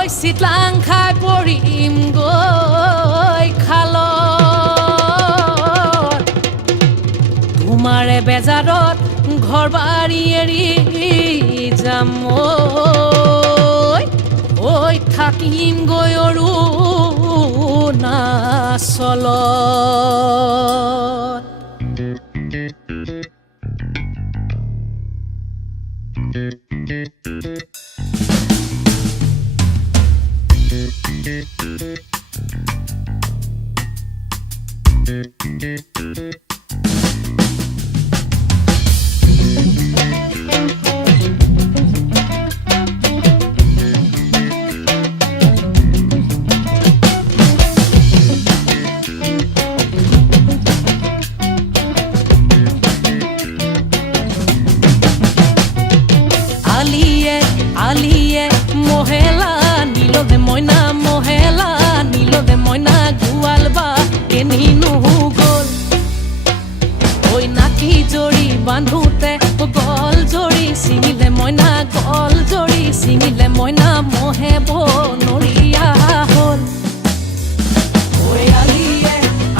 ঐ চিতলাং খাই পৰিম গৈ খালত তোমাৰে বেজাৰত ঘৰ বাৰী এৰি যাম ঐ থাকিম গৈ অৰুণাচলত আলিয়ে মহেলা নীলো দে মইনা মহেলা নীলো দে মইনা গুয়ালবা কেনিনো গল ওই নাকি জড়ি বান্ধোতে গল জড়ি ছিঙিলে মইনা গল জড়ি ছিঙিলে মইনা মহেব নৰিয়া হল ওই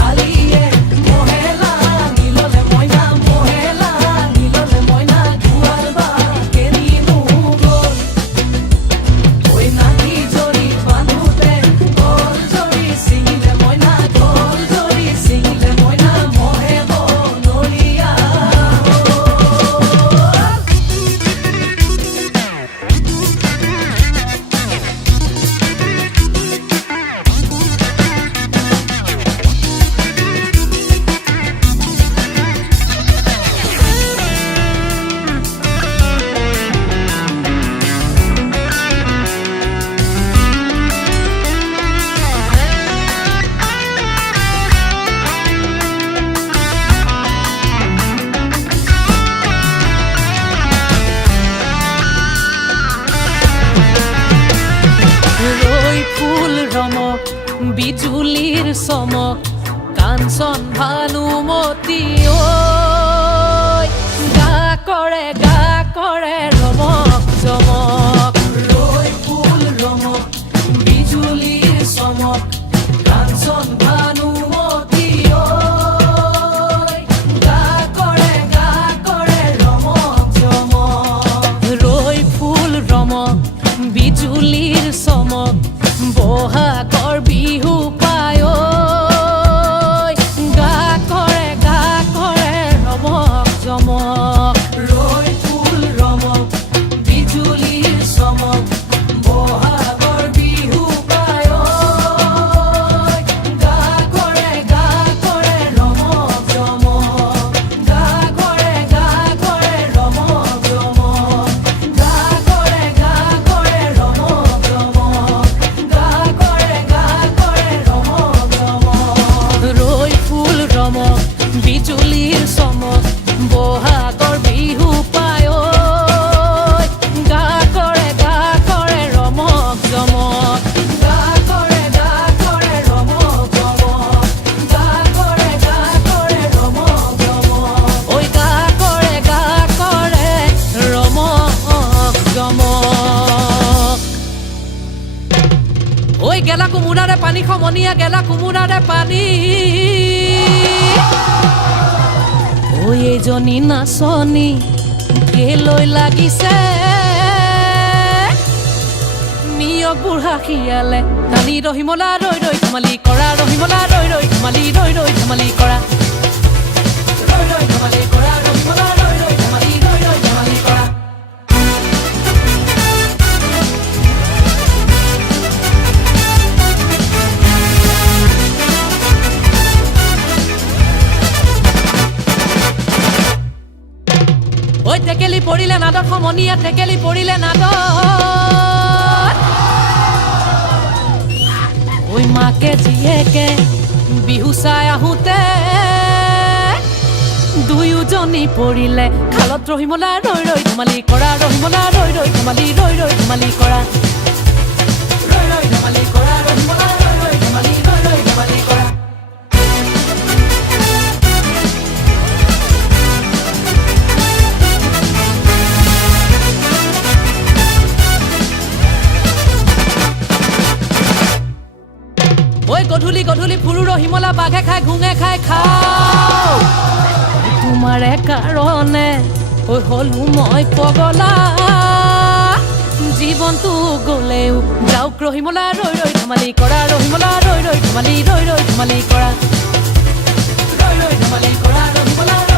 আলিয়ে মহেলা নীলো দে মইনা মহেলা নীলো দে মইনা গুয়ালবা কেনিনো গল ওই নাকি জড়ি বান্ধোতে গল জড়ি ছিঙিলে মইনা গল জড়ি ছিঙিলে মইনা মহেব নৰিয়া বিজুলিৰ চমক কাঞ্চন ভানুমতী গা কৰে ৰমক জমক ৰৈ ফুল ৰমক বিজুলিৰ চমক কাঞ্চন ভানুমতী গা কৰে ৰমক জমক ৰৈ ফুল ৰমক বিজুলিৰ চমক বহাগৰ বিহু পায় গা কৰে ৰমক জমক ৰৈ ফুল ৰমক বিজুলিৰ চমক বহাগৰ বিহু পায় গা কৰে ৰমক জমক গা কৰে ৰমক জমক গা কৰে ৰমক জমক ৰৈ ফুল ৰমক বিজুলিৰ চমক বহাগৰ বিহু পায় গা কৰে ৰমক জমক গা কৰে ৰমক জমক গা কৰে ৰমক জমক ঐ গা কৰে ৰমক জমক ঐ গেলা কোমোৰাৰে পানী সমনীয়া গেলা কোমোৰাৰে পানী ঐ এজনী নাচনী কেলৈ লাগিছে নিয়ক বুঢ়া শিয়ালে টানি ৰহিমলা ৰৈ ধেমালি কৰা ৰহিমলা ৰৈ ধেমালি ধেমালি কৰা ধেমালি কৰা ৰহিমলা ৰৈ ধেমালি ধেমালি কৰা ঐ টেকেলি পৰিলে নাদত সমনীয়া টেকেলি পৰিলে নাদত ঐ মাকে জীয়েকে বিহু চাই আহোঁতে দুয়োজনী পৰিলে খালত ৰহিমলা ৰৈ ধেমালি কৰা ৰহিমলা ৰৈ ধেমালি ধেমালি কৰা ধেমালি কৰা ৰহিমলা ৰৈ ধেমালি ধেমালি কৰা গধূলি গধূলি ফুৰু ৰহিমলা বাঘে খাই ঘুঙে খাই খাও তোমাৰে কাৰণে হলো মই পগলা জীৱনটো গলেও যাওক ৰহিমলা ৰৈ ৰৈ ধেমালি কৰা ৰহিমলা ৰৈ ৰৈ ধেমালি ৰৈ ৰৈ ধেমালি কৰা ৰৈ ৰৈ ধেমালি কৰা ৰহিমলা